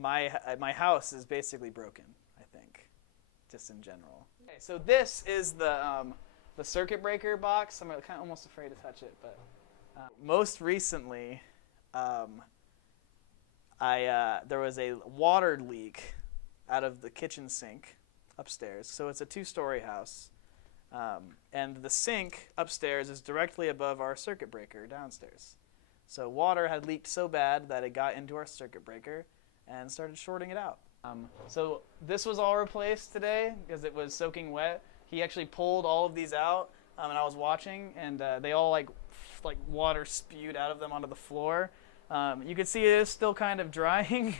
my house is basically broken, I think, just in general. Okay, so this is the circuit breaker box. I'm kind of almost afraid to touch it, but most recently, there was a water leak out of the kitchen sink upstairs. So it's a 2-story house, and the sink upstairs is directly above our circuit breaker downstairs. So water had leaked so bad that it got into our circuit breaker and started shorting it out. So this was all replaced today because it was soaking wet. He actually pulled all of these out, and I was watching, and they all like water spewed out of them onto the floor. You can see it is still kind of drying.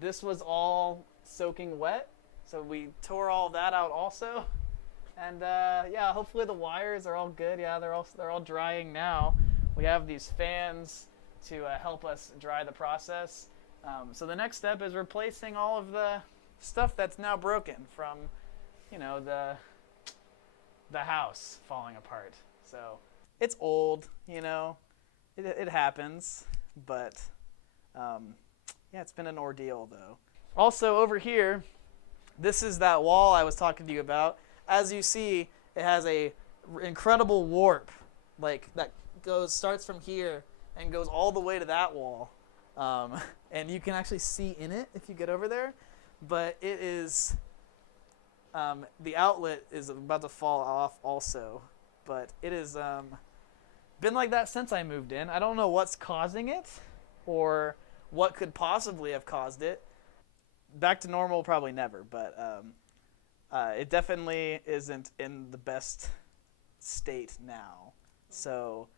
This was all soaking wet, so we tore all that out also. And yeah, hopefully the wires are all good. Yeah, they're all drying now. We have these fans to help us dry the process. So the next step is replacing all of the stuff that's now broken from, the house falling apart. So it's old, it happens, but yeah, it's been an ordeal though. Also over here, this is that wall I was talking to you about. As you see, it has a incredible warp, that starts from here and goes all the way to that wall. And you can actually see in it if you get over there, but it is, the outlet is about to fall off also, but it has been like that since I moved in. I don't know what's causing it or what could possibly have caused it. Back to normal, probably never, but it definitely isn't in the best state now. So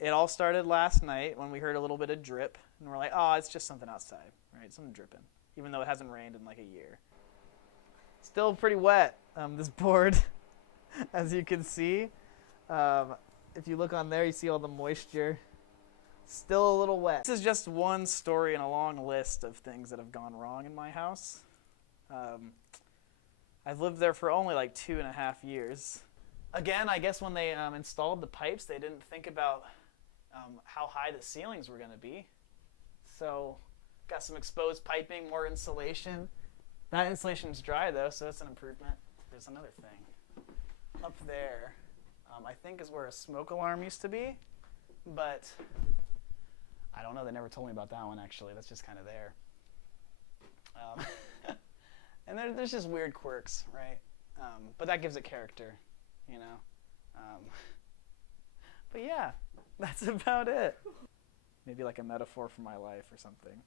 it all started last night when we heard a little bit of drip, and we're like, oh, it's just something outside, right? Something dripping, even though it hasn't rained in like a year. Still pretty wet, this board, as you can see. If you look on there, you see all the moisture. Still a little wet. This is just one story in a long list of things that have gone wrong in my house. I've lived there for only like 2.5 years. Again, I guess when they installed the pipes, they didn't think about how high the ceilings were going to be. So got some exposed piping, more insulation. That insulation's dry though, so that's an improvement. There's another thing. Up there, I think is where a smoke alarm used to be, but I don't know. They never told me about that one actually. That's just kind of there. And there's just weird quirks, right? But that gives it character, But yeah, that's about it. Maybe like a metaphor for my life or something,